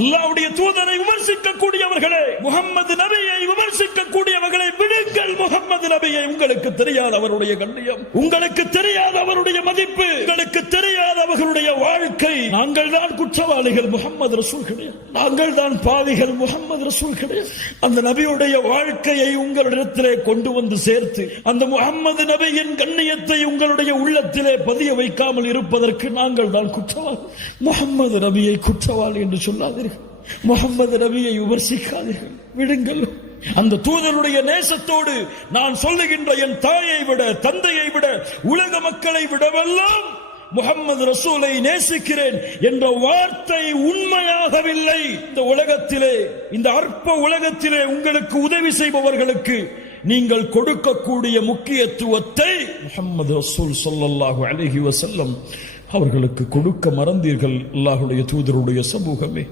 அல்லாஹ்வுடைய தூதரை விமர்சிக்கக்கூடியவர்களே, முஹம்மது நபியை விமர்சிக்கக்கூடியவர்களை விடுங்கள். முஹம்மது நபியை உங்களுக்கு தெரியாத அவருடைய கண்ணியம், உங்களுக்கு தெரியாத அவருடைய மதிப்பு, உங்களுக்கு தெரியாத அவர்களுடைய வாழ்க்கை. நாங்கள் தான் குற்றவாளிகள், முஹம்மது ரசூல் கிடையாது. நாங்கள் தான் பாவிகள், முஹம்மது ரசூல் கிடையாது. அந்த நபியுடைய வாழ்க்கையை உங்களிடத்திலே கொண்டு வந்து சேர்த்து அந்த முஹம்மது நபியின் கண்ணியத்தை உங்களுடைய உள்ளத்திலே பதிய வைக்காமல் இருப்பதற்கு நாங்கள் தான் குற்றவாளி. முஹம்மது நபியை குற்றவாளி என்று சொல்லாது, முஹம்மது நபியை விமர்சிக்காதீர்கள், விடுங்கள். அந்த தூதருடைய நேசத்தோடு நான் சொல்லுகின்ற என் தாயை விட, தந்தையை விட, உலக மக்களை விடவெல்லாம் முஹம்மது ரசூலை நேசிக்கிறேன் என்ற வார்த்தை உண்மையாகவில்லை. இந்த உலகத்திலே, இந்த அற்ப உலகத்திலே உங்களுக்கு உதவி செய்பவர்களுக்கு நீங்கள் கொடுக்கக்கூடிய முக்கியத்துவத்தை முஹம்மது ரசூல் ஸல்லல்லாஹு அலைஹி வஸல்லம் அவர்களுக்கு கொடுக்க மறந்தீர்கள். அல்லாஹ்வுடைய தூதருடைய சமூகமே.